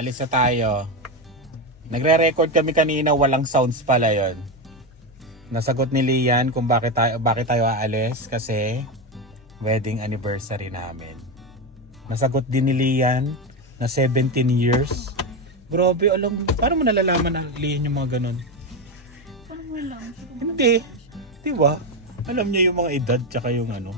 Alis na tayo. Nagre-record kami kanina, walang sounds pala yon. Nasagot ni Lian kung bakit tayo aalis kasi wedding anniversary namin. Nasagot din ni Lian na 17 years. Grabe, alam, paano mo nalalaman na Lian yung mga ganun? Parang wala. Hindi. Di ba? Alam niya yung mga edad tsaka yung ano.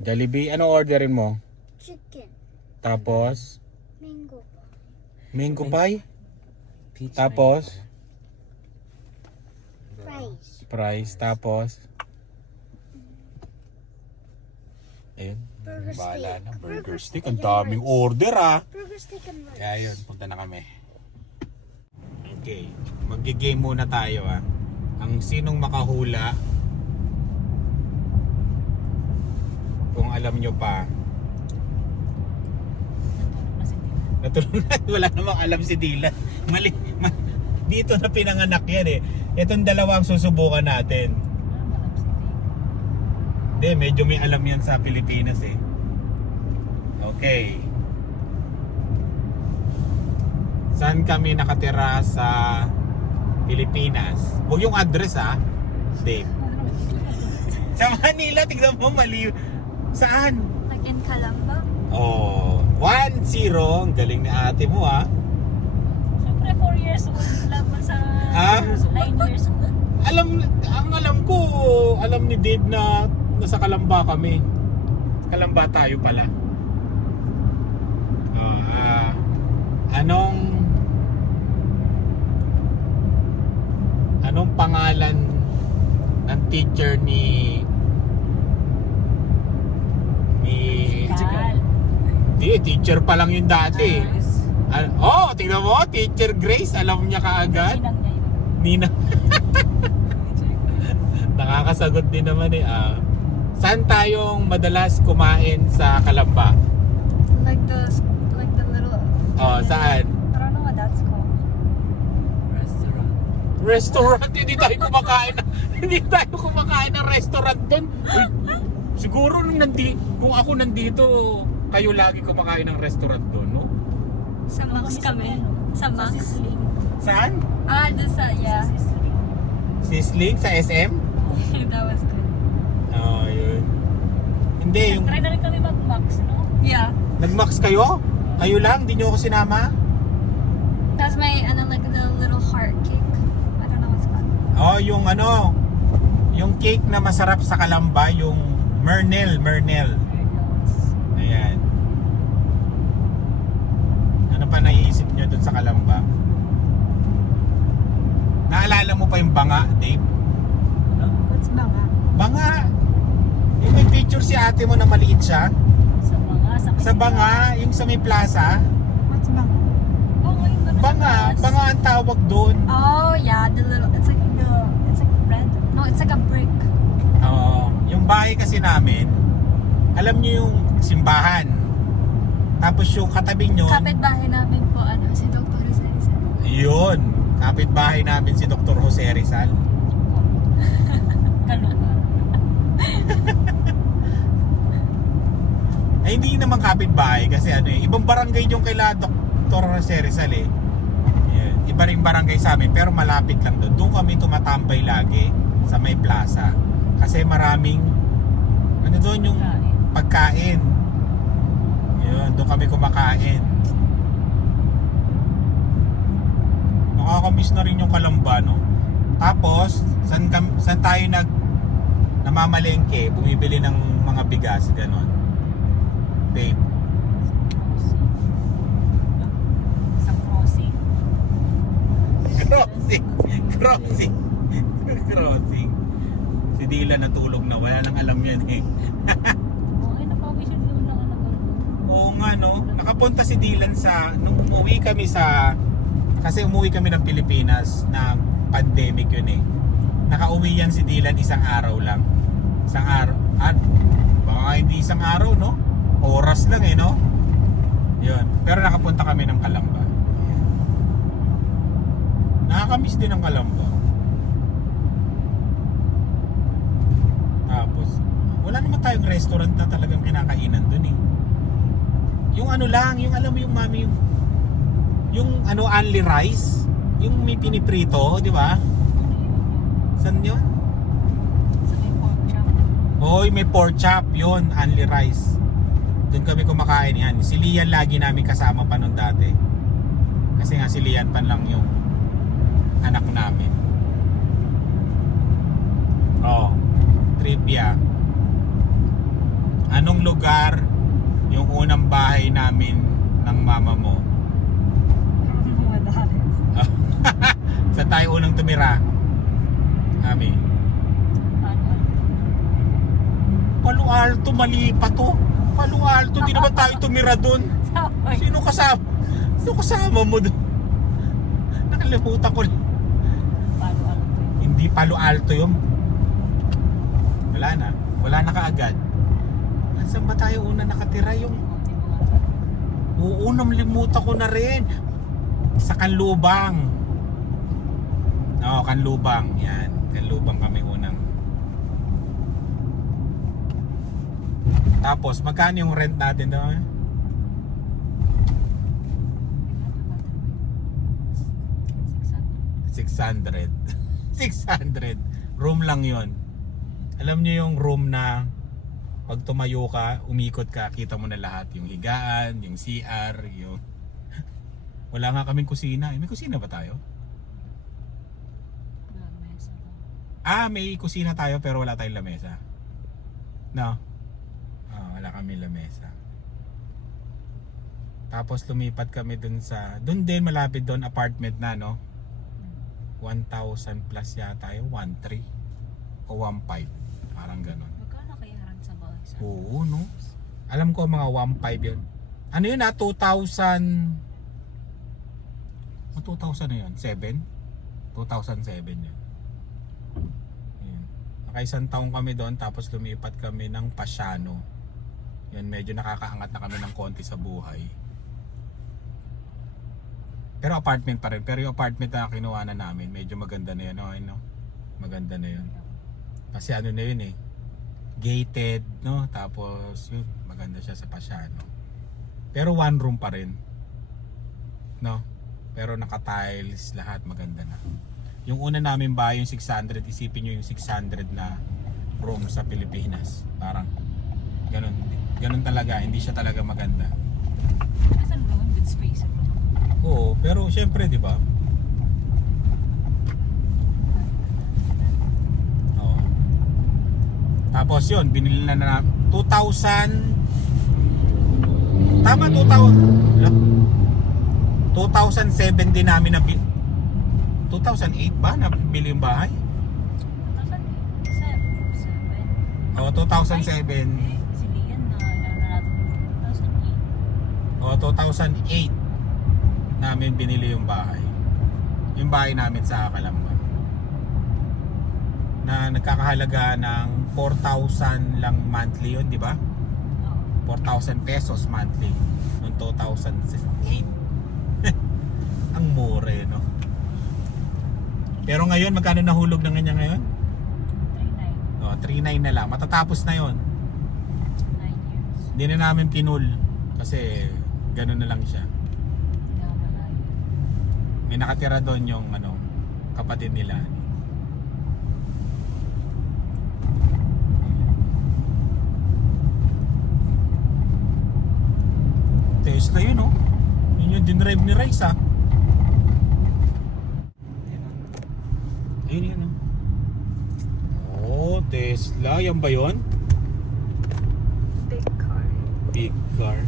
Jollibee, ano orderin mo? Chicken. Tapos, Mango. mango pie? Tapos, Fries. fries. Tapos, ayun. Burger Bahala steak. na. Burger Burger steak. steak Ang and daming rice. order ah. Burger steak and rice. Kaya yun, punta na kami. Okay, magge-game muna tayo ah. Ang sinong makahula, kung alam nyo pa, natulog na, wala namang alam si Dylan. Dito na pinanganak yan eh. Itong dalawang susubukan natin. Hindi, medyo may alam yan sa Pilipinas eh. Okay. Saan kami nakatira sa Pilipinas? Huwag yung address ha, Dave. Sa Manila, tignan mo mali. Saan? Like in Calamba? Oh, 1-0. Ang galing ni ate mo ha. Siyempre 4 years old lang sa Ha? 9 years old. Alam ko, alam ni Dave na nasa Calamba kami. Calamba tayo pala. Anong pangalan ng teacher ni Cal. Di, teacher pa lang yun dati. Tingnan mo, Teacher Grace, alam niya kaagad. Ninang niya yun. Nina. Nakakasagot din naman eh. Saan tayong madalas kumain sa Calamba? Like the little... Saan? I don't know what that's called. Restaurant. Hindi tayo kumakain ng restaurant doon. Siguro kung ako nandito, kayo lagi kumakain ng restaurant doon, no? Sa Max kami. Sa Max. Saan? Doon sa, yeah. Sisling sa SM? That was good. Yun. Hindi, yung Try na rin kami mag-Max, no? Yeah. nag-max kayo? Kayo lang? Di nyo ako sinama? That's my, like the little heart cake. I don't know what's called. Yung cake na masarap sa Calamba, yung Mernel. Ayan. Ano pa naiisip nyo dun sa Calamba? Naalala mo pa yung banga, Dave? What's banga? Banga! Yung may picture si ate mo na maliit siya. Sa banga, yung sa may plaza. What's banga? Oh, yung Banga ang tawag doon. Oh, yeah, the little, it's like red. No, it's like a brick. Yung bahay kasi namin, alam nyo yung simbahan. Tapos yung katabi nyo, Kapitbahay namin po, si Dr. Rizal. yun, kapitbahay namin si Dr. Jose Rizal. Ganun ba? Ay hindi naman kapitbahay kasi ibang barangay yung kaila Dr. Jose Rizal eh. Yan. Iba ring barangay sa amin pero malapit lang doon. Doon kami tumatambay lagi sa may plaza. Kasi maraming doon yung pagkain. Yun, doon kami kumakain. Nakakamiss na rin yung Calamba, no? Tapos, saan tayo namamalengke, bumibili ng mga bigas, gano'n. Babe. Sa crossing. Crossing. Si Dylan natulog na, wala nang alam yan eh. Okay, napawisin doon lang Oo nga no, nakapunta si Dylan nung umuwi kami kasi umuwi kami ng Pilipinas na pandemic yun eh. Nakauwi yan si Dylan isang araw lang. Isang araw, baka Baka hindi isang araw, no? Oras lang eh, no? Yun. Pero nakapunta kami ng Calamba. Nakakamiss din ang Calamba. Tapos, wala naman tayong restaurant na talagang kinakainan dun eh. Yung ano lang, yung alam mo yung mami, yung ano, only rice. Yung may piniprito, di ba? Saan yun? Sa may pork chop. Hoy, may pork chop, yun, only rice. Doon kami kumakain yan. Si Lian lagi namin kasama pa nun dati. Kasi nga si Lian pa lang yung anak namin. Oh, trivia. Anong lugar yung unang bahay namin ng mama mo? Madalis. Saan tayo unang tumira? Ami. Palo Alto, mali pa to. Palo Alto, di naman tayo tumira doon. Sino kasama? Sino kasama mo doon? Nakalimutan ko. Palo Alto. Hindi Palo Alto yun. Wala na. Wala na kaagad. Saan ba tayo una nakatira yung? Oo, namlimutan ko na rin. Sa Kanlubang. Oo, Kanlubang. Yan. Kanlubang kami unang. Tapos, magkano yung rent natin doon? 600. 600. Room lang yon. Alam nyo yung room na pag tumayo ka, umikot ka, kita mo na lahat. Yung higaan, yung CR, yung... Wala nga kaming kusina. May kusina ba tayo? May kusina tayo pero wala tayong lamesa. No? Wala kami lamesa. Tapos lumipat kami dun sa... Dun din, malapit dun, apartment na, no? 1,000 plus yata yung 1,300 o 1,500. Parang ganon. Magkano kaya rin sa bahay? Oo, no? Alam ko mga 1,500 yun. Ano yun 2,000... 2,000 na yun? 7? 2007 yun. Yun. Nakaisang taong kami doon tapos lumipat kami ng Pasiano. Yan, medyo nakakaangat na kami ng konti sa buhay. Pero apartment pa rin. Pero yung apartment na kinuha na namin, medyo maganda na yun. No? Maganda na yun. Kasi ano na yun eh. Gated, no? Tapos yun, maganda siya sa Pasiano. Pero one room pa rin. No? Pero naka-tiles, lahat maganda na. Yung una namin bahay, yung 600, isipin nyo yung 600 na room sa Pilipinas. Parang ganun. Ganun talaga, hindi siya talaga maganda. Asan ba? Good space. Oo, pero syempre, di ba? Oo. Tapos yun, binili na 2,000. Tama, 2007 din namin na 2008 ba nabili yung bahay? 2007. Oo, 2007. Si Lian na natin 2008. O 2008 namin binili yung bahay. Yung bahay namin sa Calamba. Na nagkakahalaga ng 4,000 lang monthly yun, di ba? 4,000 pesos monthly noong 2008. Ang mure, no? Pero ngayon, magkano nahulog na ganyan ngayon? 3,900. O, 3,900 na lang. Matatapos na yon. 9 years. Hindi na namin pinul kasi gano'n na lang siya. Hindi ako malayo. May nakatira doon yung ano, kapatid nila. Tesla yun, oh. Yun yung dinrive ni Rice, ah. Ayun yun, oh. Oh, Tesla. Yan ba yun? Big car. Big car.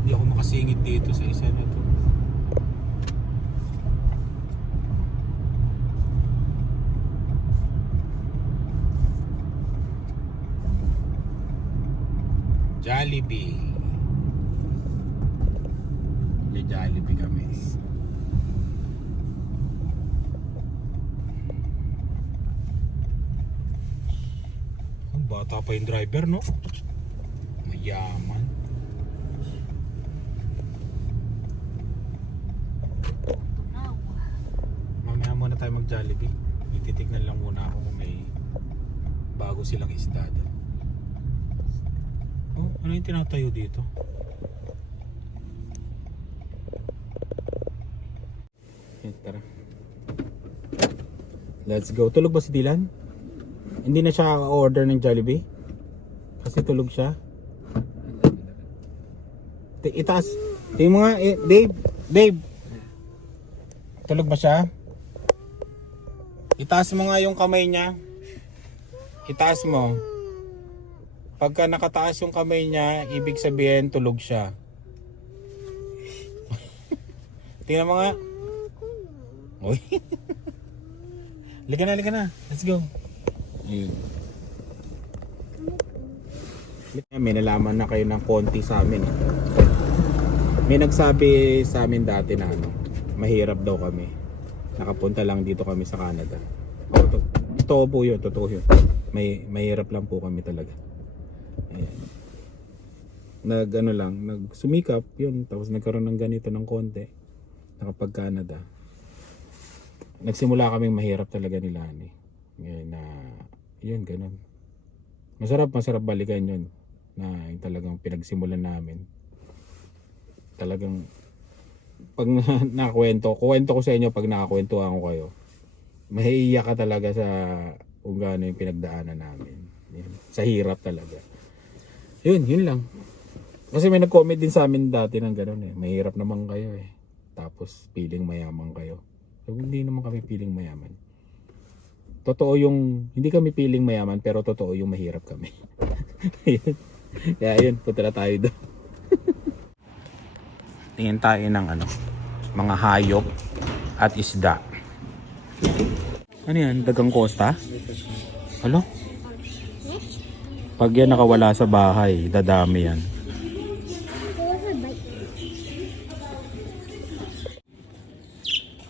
Hindi ako makasingit dito sa isa na to. Jollibee. May Jollibee kami. Ang bata pa yung driver, no? Yaman. Wow. Mamaya muna tayo mag Jollibee. Ititignan lang muna ako kung may bago silang isda doon. Oh, ano yung tinatayo dito? Okay, tara. Let's go. Tulog ba si Dylan? Hindi na siya order ng Jollibee? Kasi tulog siya. Itaas. Tingin mo nga, Dave. Dave. Tulog ba siya? Itaas mo nga yung kamay niya. Itaas mo. Pagka nakataas yung kamay niya, ibig sabihin tulog siya. Tingnan mo nga. Uy. Halika na. Let's go. Ayun. May nalaman na kayo ng konti sa amin. May nagsabi sa amin dati na mahirap daw kami. Nakapunta lang dito kami sa Canada. Totoo po yun, totoo yun. Mahirap lang po kami talaga. Ayan. Nagsumikap yun, tapos nagkaroon ng ganito ng konti. Nakapag Canada. Nagsimula kaming mahirap talaga nila Ngayon na yun, ganun. Masarap balikan yun. Na yung talagang pinagsimulan namin. Talagang pag nakakwento ko sa inyo, pag nakakwentuhan ko kayo, mahiiyak ka talaga sa kung gaano yung pinagdaanan namin. Yan. Sa hirap talaga. Yun lang. Kasi may nag-comment din sa amin dati ng gano'n mahirap naman kayo tapos piling mayaman kayo. So, hindi naman kami piling mayaman. Totoo yung, hindi kami piling mayaman, pero totoo yung mahirap kami. Kaya yun, punta na tayo doon. Tingin tayo ng mga hayop at isda. Ano yan? Dagang Costa? Alo? Pag yan nakawala sa bahay, dadami yan.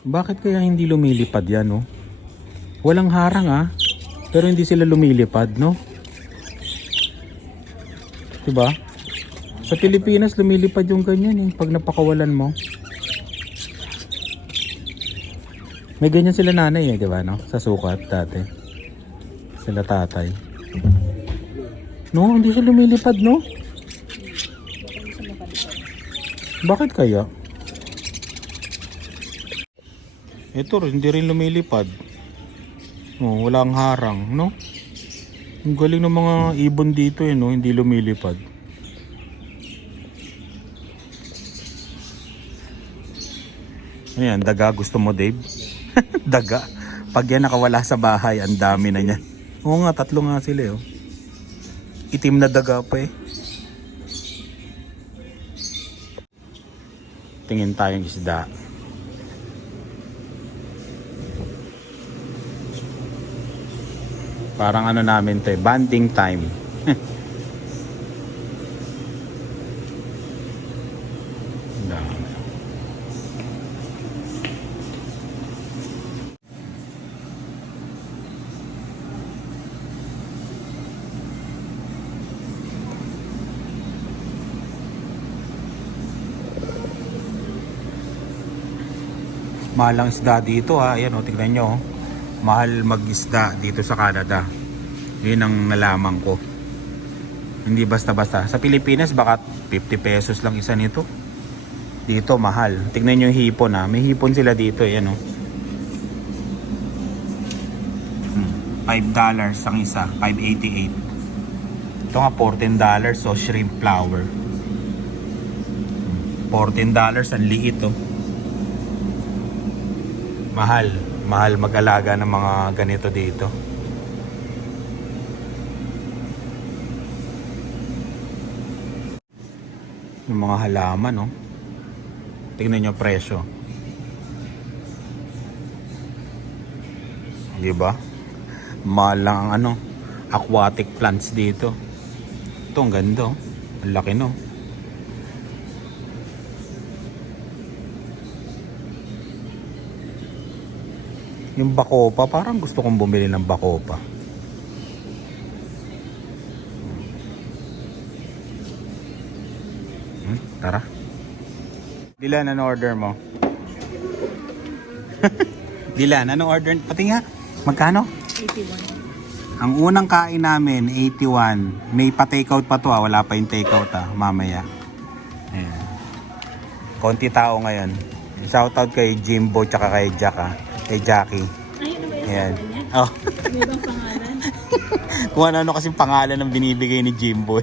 Bakit kaya hindi lumilipad yan, no? Walang harang, pero hindi sila lumilipad, no? Diba? Sa Pilipinas, lumilipad yung ganyan, pag napakawalan mo. May ganyan sila nanay, diba, no? Sa sukat dati. Sila tatay. No, hindi sila lumilipad, no? Bakit kaya? Ito, hindi rin lumilipad. Oh, walang harang, no? Ang galing ng mga ibon dito, no? Hindi lumilipad. Ano yan? Daga gusto mo, Dave? Daga. Pag yan nakawala sa bahay, ang dami na niyan. Oo nga, 3 nga sila, Itim na daga pa, Tingin tayong isda. Parang namin to, bonding time. Dami. Mahal ang isda dito, Ayan, tignan nyo. Mahal mag-isda dito sa Canada. Yun ang nalaman ko. Hindi basta-basta. Sa Pilipinas baka 50 pesos lang isa nito. Dito mahal. Tignan nyo yung hipon, May hipon sila dito, $5 ang isa, $5.88. Ito nga $14, so shrimp flour. $14 ang liit, Mahal mag-alaga ng mga ganito dito. Yung mga halaman, Tingnan nyo presyo. Diba? Mahal lang ang aquatic plants dito. Ito ang ganda, Ang laki, no? Yung bakopa, parang gusto kong bumili ng bakopa. Tara. Dilan, ano order mo? Dilan, ano order? Pati nga, magkano? 81. Ang unang kain namin, 81. May pa-takeout pa to wala pa yung takeout mamaya. Ayan. Konti tao ngayon. Shoutout kay Jimbo tsaka kay Jack kay Jackie. Ayun na ba yung Ayan. sabi niya? Oh. May ibang pangalan? Kung ano kasing pangalan ng binibigay ni Jimbo.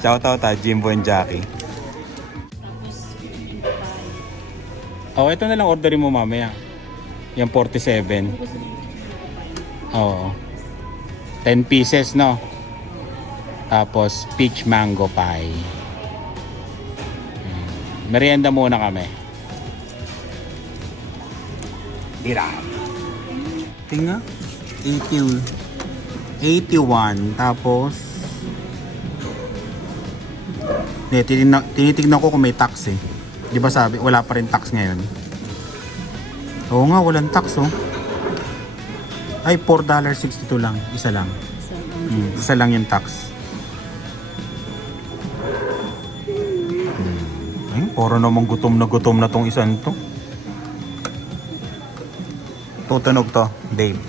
Shoutout Jimbo and Jackie. Tapos, yung papaya. Oh, ito na lang orderin mo mamaya. Yung 47. Oo. 10 pieces, no? Tapos, peach mango pie. Merienda muna kami. Dira. Tinga. 81. Tapos, tinitignan ko kung may tax eh. Di ba sabi, wala pa rin tax ngayon. Oo nga, walang tax oh. Ay, $4.62 lang. Isa lang. Isa lang yung tax. Ay, puro namang gutom na tong isang to. Tutunog to, Dave.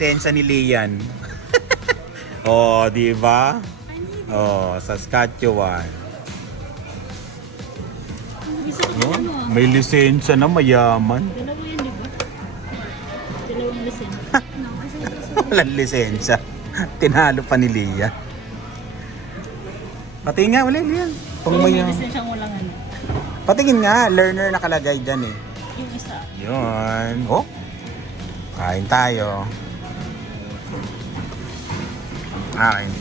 Tensa ni Lian. Oh, di ba? Oh, Saskatchewan. Oh, may lisensya na, mayaman. Dalawa yan, di ba? Dalawang listen. Walang lisensya. Tinalo pa ni Lia. Pati nga, wala Lian. Pang May mayaman. listen siyang walang ano. Patingin nga, learner nakalagay dyan eh. Yung isa. Yun. Oh. Kain tayo. Kain.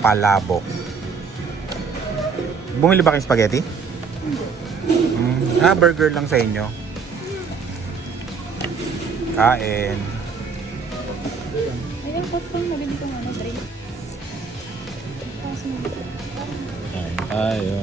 Palabok. Bumili ba kayong spaghetti? Burger lang sa inyo. Kain. Ayun, pot pang nabili kong ano, drink. Tapos mo. Kain tayo.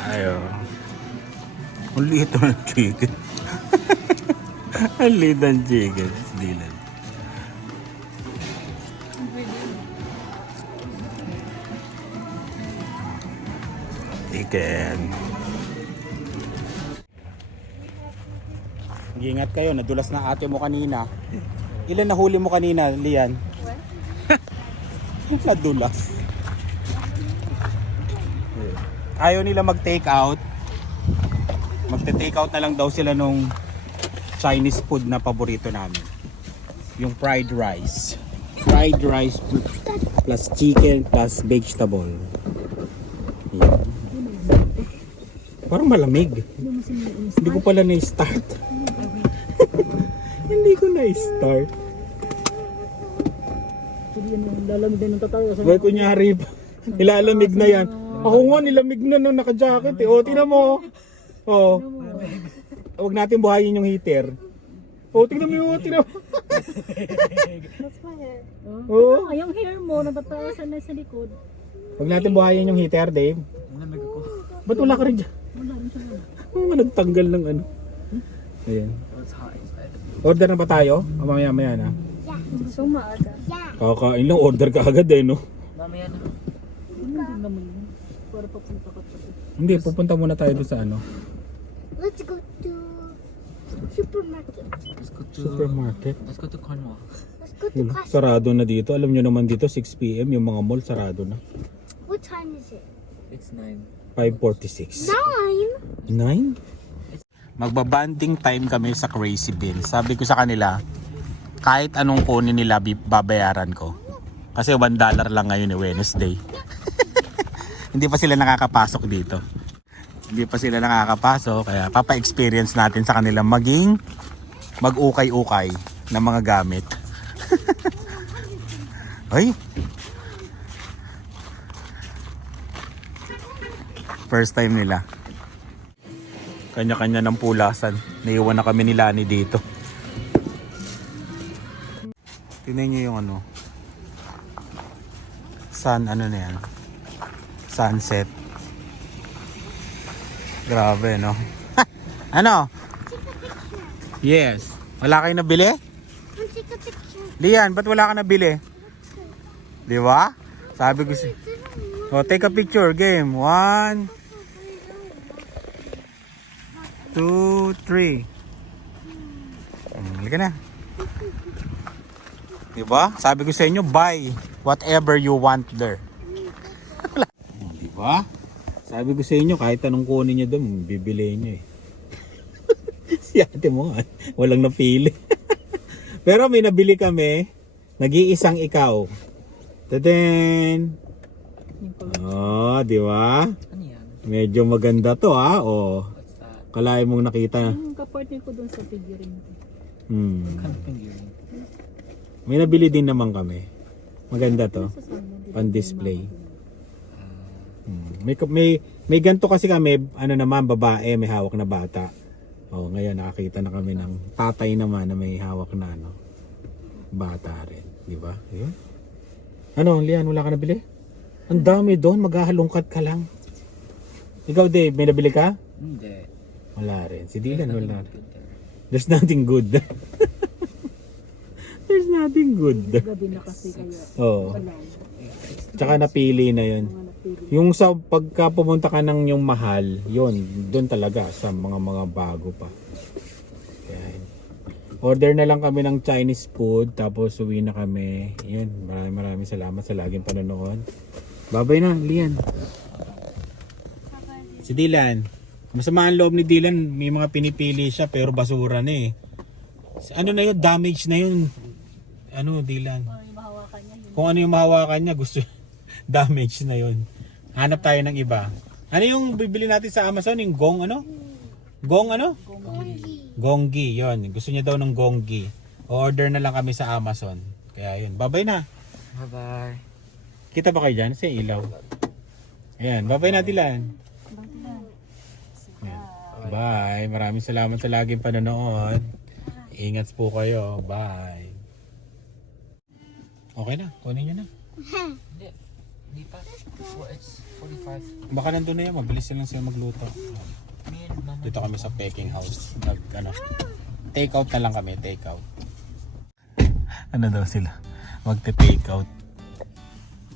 Tayo. Ang liit ng chicken. Ang liit ng chicken. Dilan. Chicken. Ingat kayo, nadulas na ate mo kanina. Ilan nahuli mo kanina, Lian? Nadulas. Ayaw nila mag-take out. Magte-take out na lang daw sila nung Chinese food na paborito namin. Yung fried rice. Fried rice plus chicken plus vegetable. Yan. Parang malamig. Hindi ko pala na-start. Hindi ko na-start. Lalamig din ng tatayo. Well, kunyari pa. Nilalamig na yan. Ako nga, nilamig na nung naka-jacket eh. O, tingnan mo. O. Huwag natin buhayin yung heater. O, tingnan mo yun. Tingnan mo. That's my hair. O. Yung hair mo, natatawasan na sa likod. Huwag natin buhayin yung heater, Dave. Malamig ako. Ba't wala ka rin dyan? Wala rin siya. Oh, nagtanggal ng ano. Ayan. Order na ba tayo? O mamaya-maya na. So maaga. Yeah. Kakain lang, order ka agad eh, no? Mamaya na. Hindi naman yun. Para papunta ka pa. Hindi, pupunta muna tayo doon sa ano. Let's go to supermarket. Let's go to... Supermarket. Let's go to Cornwall. Let's go to Costco. Sarado na dito. Alam nyo naman dito, 6 p.m. yung mga mall sarado na. What time is it? It's 9. 5:46. 9? 9? Magbabanding time kami sa Crazy Bill. Sabi ko sa kanila, kahit anong kunin nila, babayaran ko. Kasi $1 lang ngayon Wednesday. Hindi pa sila nakakapasok dito. Hindi pa sila nakakapasok. Kaya papa-experience natin sa kanila mag-ukay-ukay ng mga gamit. Ay! First time nila. Kanya-kanya ng pulasan. Naiwan na kami ni Lani dito. Tingnan nyo yung ano. Ano na yan? Sunset. Grabe, no? Ano? Yes. Wala kayo nabili? Let's take a picture. Lian, ba't wala ka nabili? Di ba? Sabi ko si... Oh, take a picture. Game. 1, 2, 3. Halika na. Diba? Sabi ko sa inyo, buy whatever you want there. Diba? Sabi ko sa inyo, kahit anong kunin nyo doon, bibili nyo eh. Si ate mo nga, walang napili. Pero may nabili kami, nag-iisang ikaw. Tadin! Oh, diba? Ano yan? Medyo maganda to ha. Oh. What's that? Kalahin mong nakita. Yung kapartner ko doon sa figurine. Hmm. Figurine. May nabili din naman kami. Maganda to. Sa sana, di ba? Pan-display. May ganto kasi kami, ano naman, babae, may hawak na bata. Oh, ngayon nakakita na kami ng tatay naman na may hawak na ano, bata rin. Di ba? Ayun. Ano, Lian, wala ka nabili? Ang dami doon, maghahalongkat ka lang. Ikaw, Dave, may nabili ka? Hindi. Wala rin. Si Dylan, wala rin. Good there. There's nothing good. There's nothing good. Gabi na kasi kaya. Oo. Wala. Tsaka napili na yun. Mga napili. Yung sa pagka pumunta ka ng yung mahal, yun, doon talaga sa mga bago pa. Kaya, yun. Order na lang kami ng Chinese food, tapos uwi na kami. Yun, maraming salamat sa laging panonood. Babay na, Lian. Si Dylan. Masama ang loob ni Dylan, may mga pinipili siya pero basura na eh. Ano na yun, damage na yun. Ano, Dylan? Yung mahawakan niya. Kung ano yung mahawakan niya, gusto damage na yun. Hanap tayo ng iba. Ano yung bibili natin sa Amazon? Yung gong ano? Gong ano? Gongi. Gonggi, yon. Gusto niya daw ng gonggi. Order na lang kami sa Amazon. Kaya yun. Babay na. Bye-bye. Kita ba kayo dyan? Sa ilaw. Ayan. Babay na, Dylan. Ayan. Bye. Maraming salamat sa laging panonood. Ingat po kayo. Bye. Okay na. Kunin nyo na. Hindi. Hindi pa. Well, it's 45. Baka nandun na yan. Mabilis lang sila magluto. Me and Mama. Dito kami sa Peking House. Take out na lang kami. Take out. Ano daw sila? Magte-take out.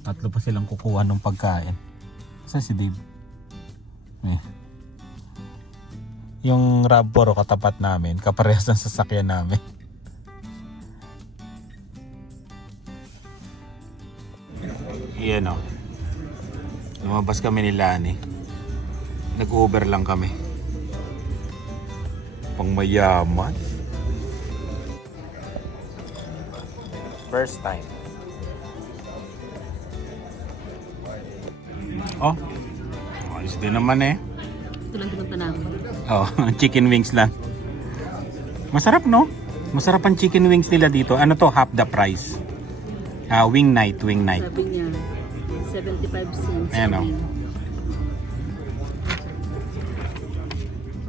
Tatlo pa silang kukuha ng pagkain. Saan si Dave? Eh. Yung RAV4 katapat namin. Kaparehas ng sasakyan namin. Iyan o. Lumabas kami ni Lani. Nag-Uber lang kami. Pang mayaman. First time. Oh. Ayos din naman eh. Ito lang pinunta namin. Oh, chicken wings lang. Masarap, no? Masarap ang chicken wings nila dito. Ano to? Half the price. Wing night, wing night. Sabi niya, 75 cents. Ayan, oh.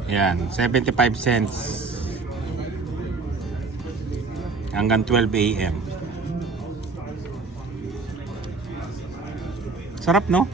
Yan, 75 cents. Hanggang 12 a.m. Sarap, no?